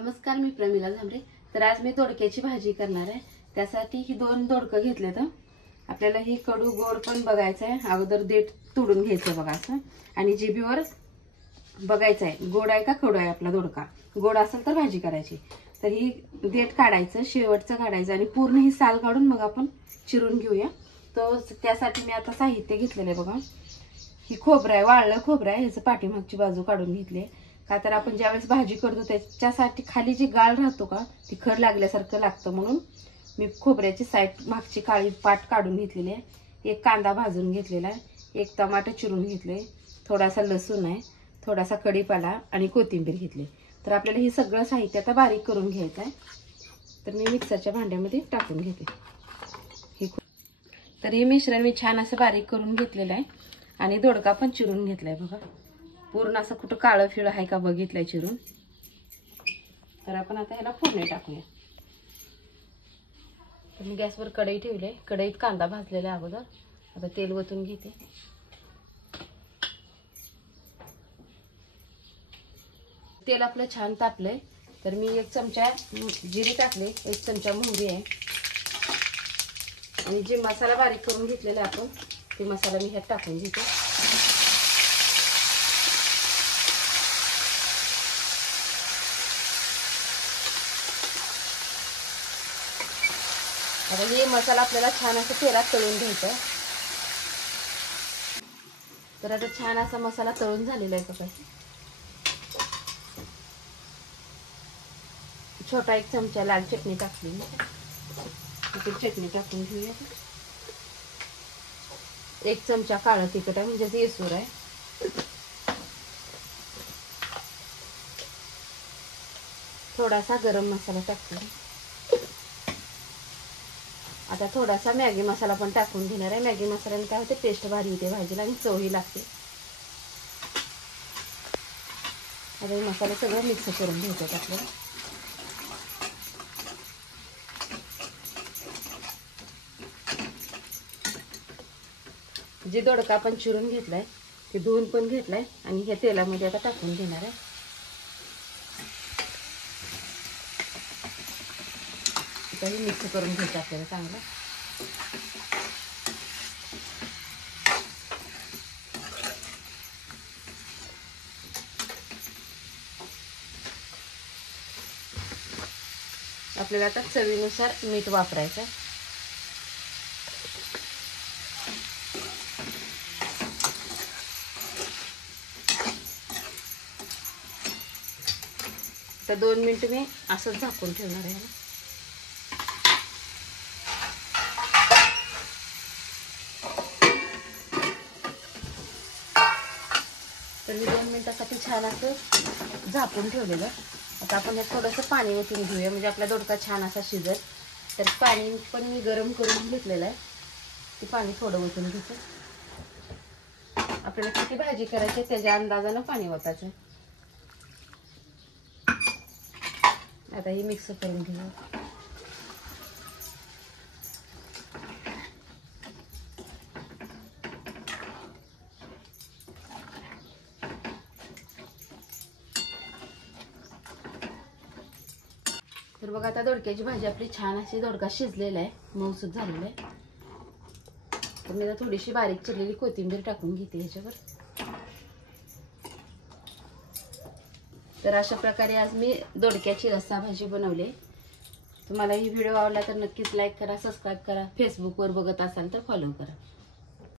नमस्कार, मी प्रमिला झांबरे। तर आज मी दोडक्याची भाजी करणार आहे। त्यासाठी ही 2 दोडकं घेतलेत। आपल्याला ही कडू गोड पण बघायचं आहे। अगोदर देठ तोडून घ्यायचं बघा असं, आणि जिभेवर बघायचं आहे गोड आहे का कडू आहे आपला दोडका। गोड असेल तर भाजी करायची। तर ही देठ काढायचं, शेवटचं काढायचं आणि पूर्ण ही साल काढून मग आपण चिरून घेऊया। तो त्यासाठी मी आता साहित्य घेतलेलं आहे बघा। ही खोबरं आहे, वाळलं खोबरं आहे। ह्याचं पाठीमागची बाजू काढून घेतली। का तर आपण ज्यावेळेस भाजी करतो त्याच्यासाठी खाली जी गाळ राहतो का ती खड लागल्यासारखं लागतं, म्हणून मी खोबऱ्याची साईड मागची काळी पाट काढून घेतलेली आहे। एक कांदा भाजून घेतलेला आहे, एक टमाटर चिरून घेतले, थोडासा लसूण आहे, थोडासा कढीपाला आणि कोथिंबीर घेतली। तर आपल्याला हे सगळं साहित्य आता बारीक करून घ्यायचं आहे। तर मी मिक्सरच्या भांड्यामध्ये टाकून घेते। तर हे मिश्रण मी छान असं बारीक करून घेतलेलं आहे आणि दोडका पण चिरून घेतलाय बघा। पूर्ण असं कुठं काळं फिळ आहे का बघितलंय चिरून। तर आपण आता ह्याला फोडणी टाकूया। तर मी गॅसवर कढई ठेवले, कढईत कांदा भाजलेला अगोदर। आता तेल ओतून घेते। तेल आपलं छान तापलंय, तर मी 1 चमचा जिरे टाकले, 1 चमचा मोहरी आहे, आणि जे मसाला बारीक करून घेतलेला आपण ते मसाला मी ह्यात टाकून घेते। आता हे मसाला आपल्याला छान असं तेलात तळून घ्यायचा आहे। तर आता छान असा मसाला तळून झालेला आहे बघा। छोटा 1 चमचा लाल चटणी टाकली, चटणी टाकून घेऊया। 1 चमचा काळं तिखट आहे, म्हणजे येसूर आहे। थोडासा गरम मसाला टाकते। आता थोडासा मॅगी मसाला पण टाकून घेणार आहे। मॅगी मसाल्याने काय होते, टेस्ट भारी येते भाजीला आणि चवही लागते। आता हे मसाला सगळं मिक्स करून घ्यायचं आपल्याला। जे दोडका आपण चिरून घेतलाय ते धुवून पण घेतलाय आणि ह्या तेलामध्ये आता टाकून घेणार आहे। आता हे मिक्स करून घ्यायचं आपल्याला चांगलं। आपल्याला आता चवीनुसार मीठ वापरायचं। तर 2 मिनिट मी असंच झाकून ठेवणार आहे। तर मी 2 मिनिटासाठी छान असं झाकून ठेवलेलं। आता आपण यात थोडंसं पाणी ओतून घेऊया, म्हणजे आपला दोडका छान असा शिजेल। तर पाणी पण मी गरम करून घेतलेलं आहे, ते पाणी थोडं ओतून घेते। आपल्याला किती भाजी करायची त्याच्या अंदाजानं पाणी ओतायचं। आता हे मिक्स करून घेऊया। तर बघा, आता दोडक्याची भाजी आपली छान अशी दोडका शिजलेला आहे, मऊसूत झालेला आहे। तर मी आता थोडीशी बारीक चिरलेली कोथिंबीर टाकून घेते ह्याच्यावर। तर अशा प्रकारे आज मी दोडक्याची रस्सा भाजी बनवली। तुम्हाला ही व्हिडिओ आवडला तर नक्कीच लाईक करा, सबस्क्राईब करा। फेसबुकवर बघत असाल तर फॉलो करा।